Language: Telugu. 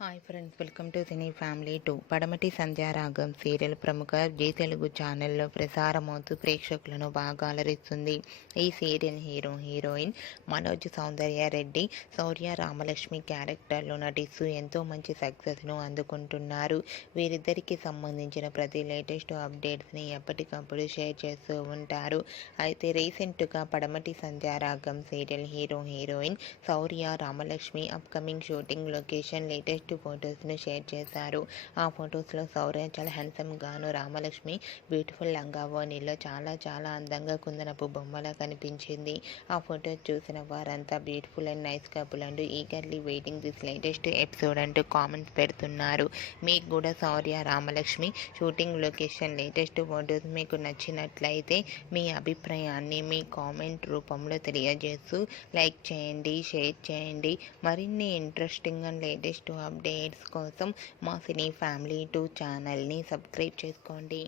Hi friends, welcome to cine family 2. పడమటి సంధ్యారాగం సీరియల్ ప్రముఖ జీ తెలుగు ఛానల్లో ప్రసారమవుతూ ప్రేక్షకులను బాగా అలరిస్తుంది. ఈ సీరియల్ హీరోయిన్ మనోజ్ సౌందర్య రెడ్డి, శౌర్య రామలక్ష్మి క్యారెక్టర్లో నటిస్తూ ఎంతో మంచి సక్సెస్ను అందుకుంటున్నారు. వీరిద్దరికి సంబంధించిన ప్రతి లేటెస్ట్ అప్డేట్స్ని ఎప్పటికప్పుడు షేర్ చేస్తూ ఉంటారు. అయితే రీసెంట్గా Padamati Sandhyaragam serial heroine Shourya Ramalakshmi upcoming shooting location latest ఫొటోస్ను షేర్ చేశారు. ఆ ఫొటోస్లో శౌర్య చాలా హ్యాండ్సమ్గాను, రామలక్ష్మి బ్యూటిఫుల్ లంగావోణిలో చాలా అందంగా కుందనపు బొమ్మలా కనిపించింది. ఆ ఫొటోస్ చూసిన వారంతా బ్యూటిఫుల్ అండ్ నైస్ కపుల్ అంటూ eagerly waiting this latest episode అంటూ కామెంట్స్ పెడుతున్నారు. మీకు కూడా Shourya Ramalakshmi shooting location latest photos మీకు నచ్చినట్లయితే మీ అభిప్రాయాన్ని మీ కామెంట్ రూపంలో తెలియజేస్తూ లైక్ చేయండి, షేర్ చేయండి. మరిన్ని ఇంట్రెస్టింగ్ అండ్ లేటెస్ట్ అప్డేట్స్ కోసం మా సినీ ఫ్యామిలీ 2 ఛానల్ని సబ్స్క్రైబ్ చేసుకోండి.